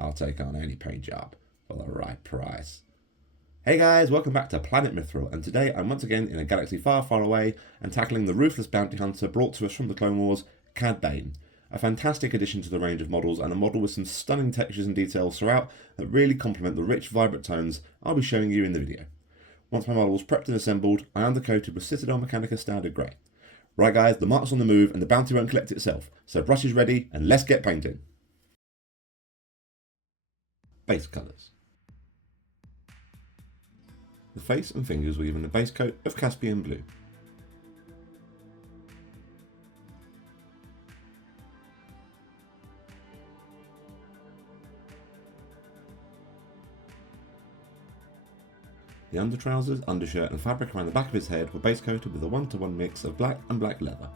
I'll take on any paint job for the right price. Hey guys, welcome back to Planet Mithril, and today I'm once again in a galaxy far, far away and tackling the ruthless bounty hunter brought to us from the Clone Wars, Cad Bane. A fantastic addition to the range of models, and a model with some stunning textures and details throughout that really complement the rich, vibrant tones I'll be showing you in the video. Once my model was prepped and assembled, I undercoated with Citadel Mechanica Standard Grey. Right guys, the mark's on the move and the bounty won't collect itself, so brush is ready and let's get painting. Base colours. The face and fingers were given a base coat of Caspian blue. The undertrousers, undershirt and fabric around the back of his head were base coated with a 1-to-1 mix of black and black leather.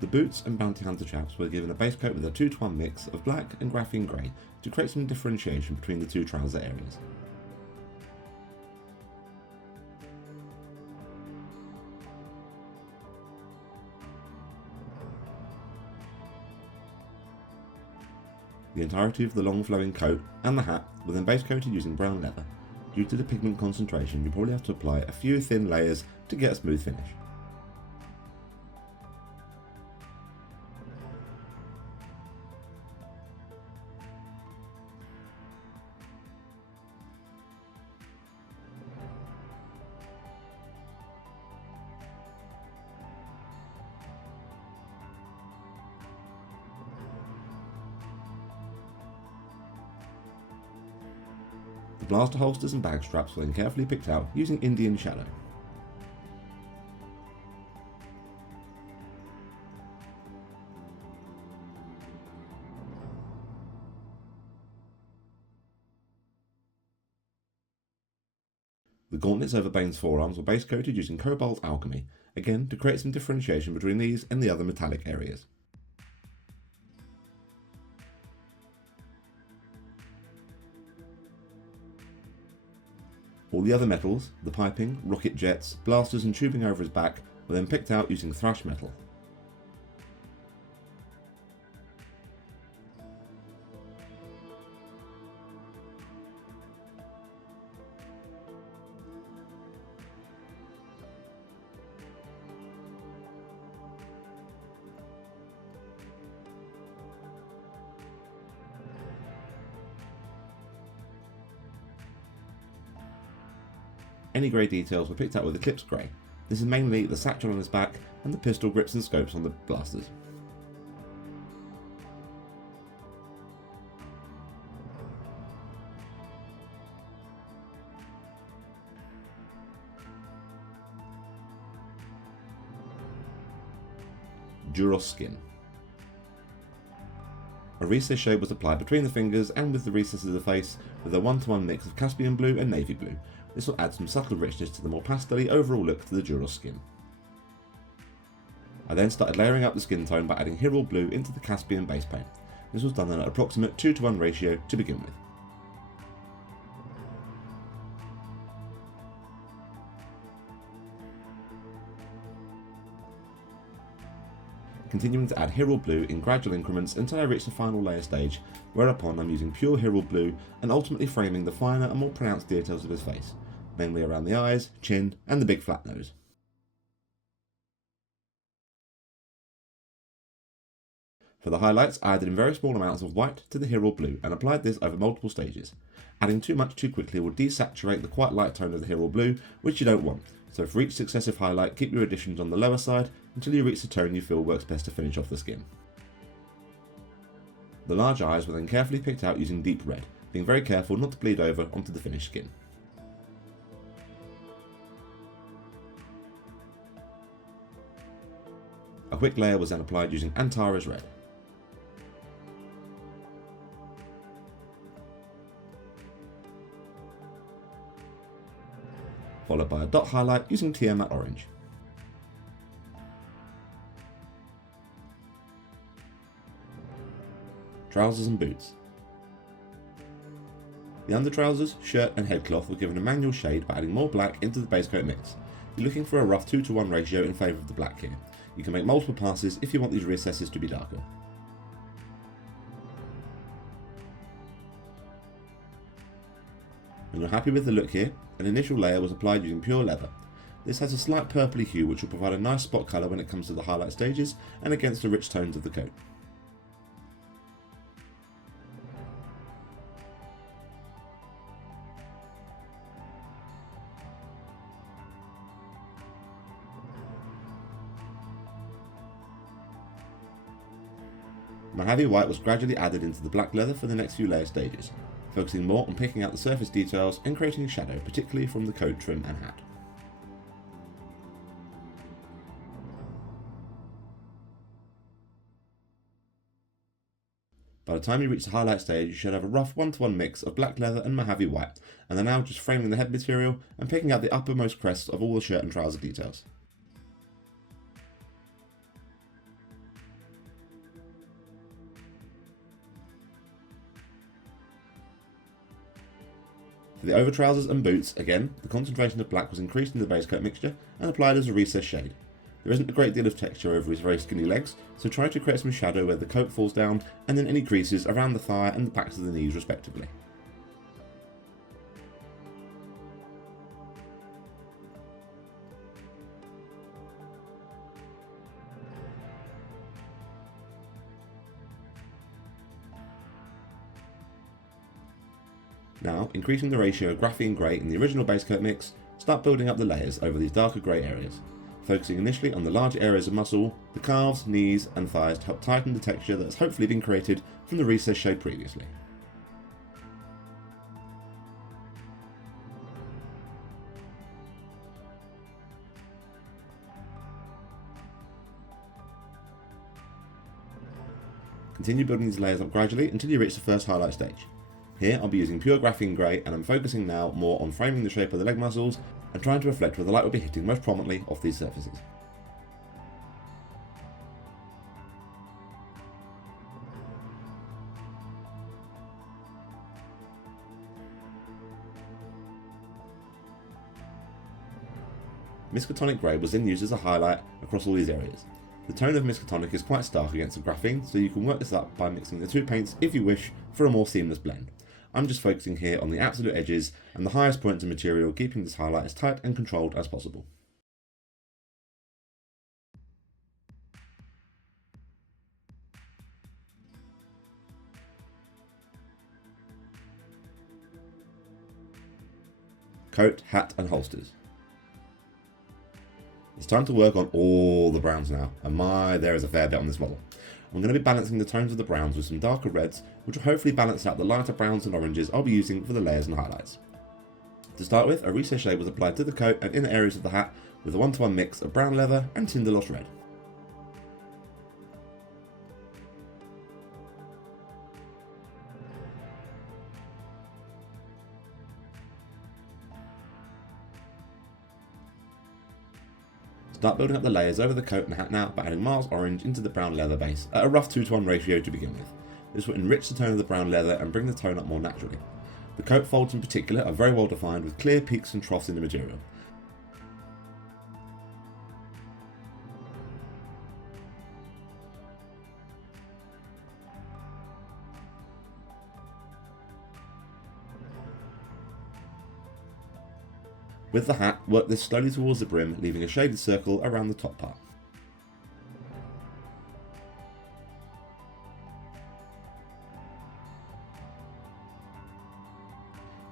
The boots and bounty hunter chaps were given a base coat with a 2-to-1 mix of black and graphene grey to create some differentiation between the two trouser areas. The entirety of the long flowing coat and the hat were then base coated using brown leather. Due to the pigment concentration, you probably have to apply a few thin layers to get a smooth finish. The blaster holsters and bag straps were then carefully picked out using Indian Shadow. The gauntlets over Bane's forearms were base coated using Cobalt Alchemy, again to create some differentiation between these and the other metallic areas. All the other metals, the piping, rocket jets, blasters and tubing over his back were then picked out using thrash metal. Any grey details were picked out with Eclipse Grey. This is mainly the satchel on his back and the pistol grips and scopes on the blasters. Duros Skin. A recess shade was applied between the fingers and with the recesses of the face with a 1-to-1 mix of Caspian blue and navy blue. This will add some subtle richness to the more pastel-y overall look to the Duros Skin. I then started layering up the skin tone by adding Imperial blue into the Caspian base paint. This was done at an approximate 2-to-1 ratio to begin with. Continuing to add Imperial blue in gradual increments until I reach the final layer stage, whereupon I'm using pure Imperial blue and ultimately framing the finer and more pronounced details of his face, mainly around the eyes, chin and the big flat nose. For the highlights, I added in very small amounts of white to the Imperial blue and applied this over multiple stages. Adding too much too quickly will desaturate the quite light tone of the Imperial blue, which you don't want, so for each successive highlight keep your additions on the lower side until you reach the tone you feel works best to finish off the skin. The large eyes were then carefully picked out using deep red, being very careful not to bleed over onto the finished skin. A quick layer was then applied using Antara's red. Followed by a dot highlight using Tiamat orange. Trousers and boots. The undertrousers, shirt and headcloth were given a manual shade by adding more black into the base coat mix. You're looking for a rough 2:1 ratio in favour of the black here. You can make multiple passes if you want these recesses to be darker. When you're happy with the look here, an initial layer was applied using pure leather. This has a slight purpley hue which will provide a nice spot colour when it comes to the highlight stages and against the rich tones of the coat. Mojave white was gradually added into the black leather for the next few layer stages, focusing more on picking out the surface details and creating a shadow, particularly from the coat trim and hat. By the time you reach the highlight stage, you should have a rough 1:1 mix of black leather and Mojave white, and are now just framing the head material and picking out the uppermost crests of all the shirt and trouser details. For the over trousers and boots, again, the concentration of black was increased in the base coat mixture and applied as a recessed shade. There isn't a great deal of texture over his very skinny legs, so try to create some shadow where the coat falls down and then any creases around the thigh and the backs of the knees respectively. Now, increasing the ratio of graphene grey in the original base coat mix, start building up the layers over these darker grey areas, focusing initially on the larger areas of muscle, the calves, knees and thighs to help tighten the texture that has hopefully been created from the recessed shade previously. Continue building these layers up gradually until you reach the first highlight stage. Here I'll be using pure graphene grey and I'm focusing now more on framing the shape of the leg muscles and trying to reflect where the light will be hitting most prominently off these surfaces. Miskatonic grey was then used as a highlight across all these areas. The tone of Miskatonic is quite stark against the graphene, so you can work this up by mixing the two paints if you wish for a more seamless blend. I'm just focusing here on the absolute edges and the highest points of material, keeping this highlight as tight and controlled as possible. Coat, hat and holsters. It's time to work on all the browns now, and there is a fair bit on this model. I'm going to be balancing the tones of the browns with some darker reds, which will hopefully balance out the lighter browns and oranges I'll be using for the layers and highlights. To start with, a recessed shade was applied to the coat and inner areas of the hat with a 1:1 mix of brown leather and Tinderloss red. Start building up the layers over the coat and hat now by adding Mars orange into the brown leather base at a rough 2:1 ratio to begin with. This will enrich the tone of the brown leather and bring the tone up more naturally. The coat folds in particular are very well defined with clear peaks and troughs in the material. With the hat, work this slowly towards the brim, leaving a shaded circle around the top part.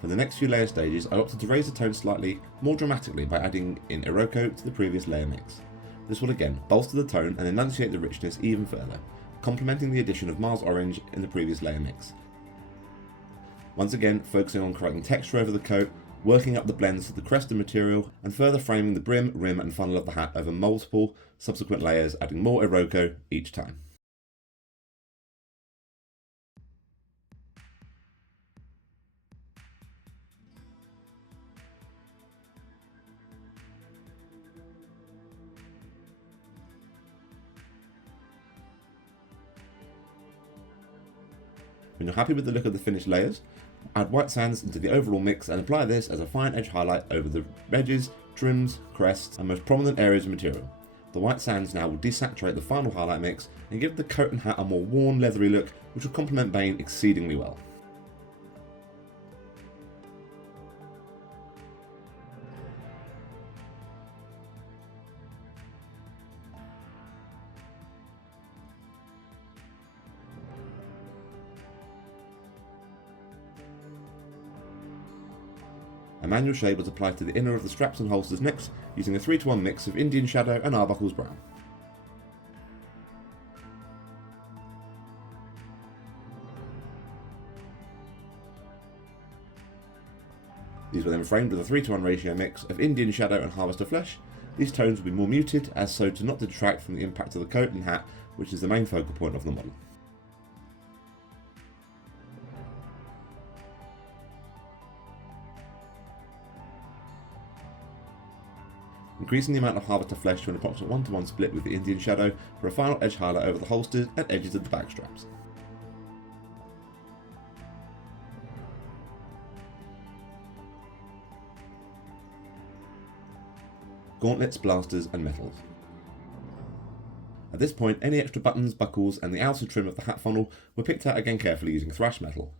For the next few layer stages, I opted to raise the tone slightly more dramatically by adding in Iroko to the previous layer mix. This will again bolster the tone and enunciate the richness even further, complementing the addition of Mars orange in the previous layer mix. Once again, focusing on creating texture over the coat, working up the blends to the crest of material, and further framing the brim, rim and funnel of the hat over multiple subsequent layers, adding more Iroko each time. When you're happy with the look of the finished layers, Add white sands into the overall mix and apply this as a fine edge highlight over the edges, trims, crests and most prominent areas of material. The white sands now will desaturate the final highlight mix and give the coat and hat a more worn, leathery look, which will complement Bane exceedingly well. A manual shade was applied to the inner of the straps and holsters next, using a 3-to-1 mix of Indian Shadow and Arbuckle's Brown. These were then framed with a 3-to-1 ratio mix of Indian Shadow and Harvester Flesh. These tones will be more muted, as so to not detract from the impact of the coat and hat, which is the main focal point of the model. Increasing the amount of Harvester Flesh to an approximate 1-to-1 split with the Indian Shadow for a final edge highlight over the holsters and edges of the back straps. Gauntlets, blasters and metals. At this point, any extra buttons, buckles and the outer trim of the hat funnel were picked out again carefully using thrash metal.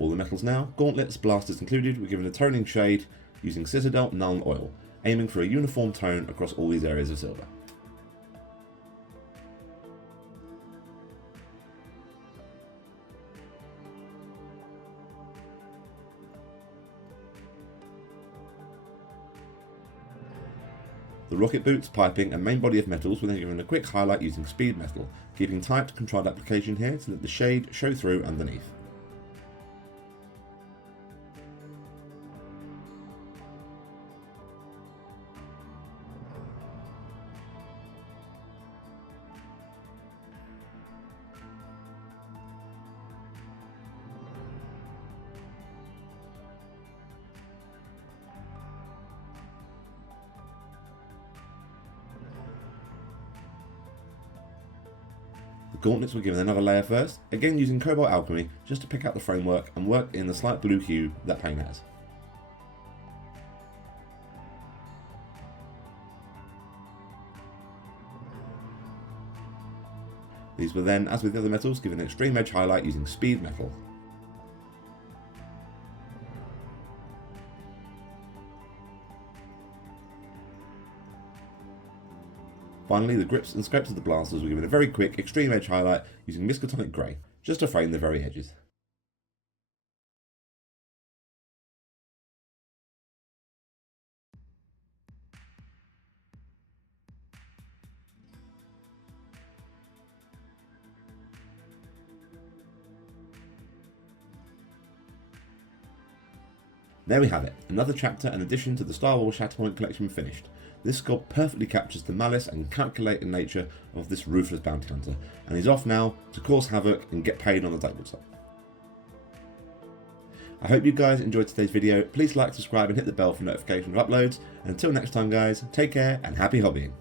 All the metals now, gauntlets, blasters included, were given a toning shade using Citadel Nuln Oil, aiming for a uniform tone across all these areas of silver. The rocket boots, piping and main body of metals were then given a quick highlight using speed metal, keeping tight, controlled application here to let the shade show through underneath. The gauntlets were given another layer first, again using Cobalt Alchemy just to pick out the framework and work in the slight blue hue that Bane has. These were then, as with the other metals, given an extreme edge highlight using speed metal. Finally, the grips and scopes of the blasters were given a very quick extreme edge highlight using Miskatonic Grey, just to frame the very edges. There we have it, another chapter and addition to the Star Wars Shatterpoint collection finished. This sculpt perfectly captures the malice and calculating nature of this ruthless bounty hunter, and he's off now to cause havoc and get paid on the tabletop. I hope you guys enjoyed today's video. Please like, subscribe and hit the bell for notification of uploads. And until next time guys, take care and happy hobbying.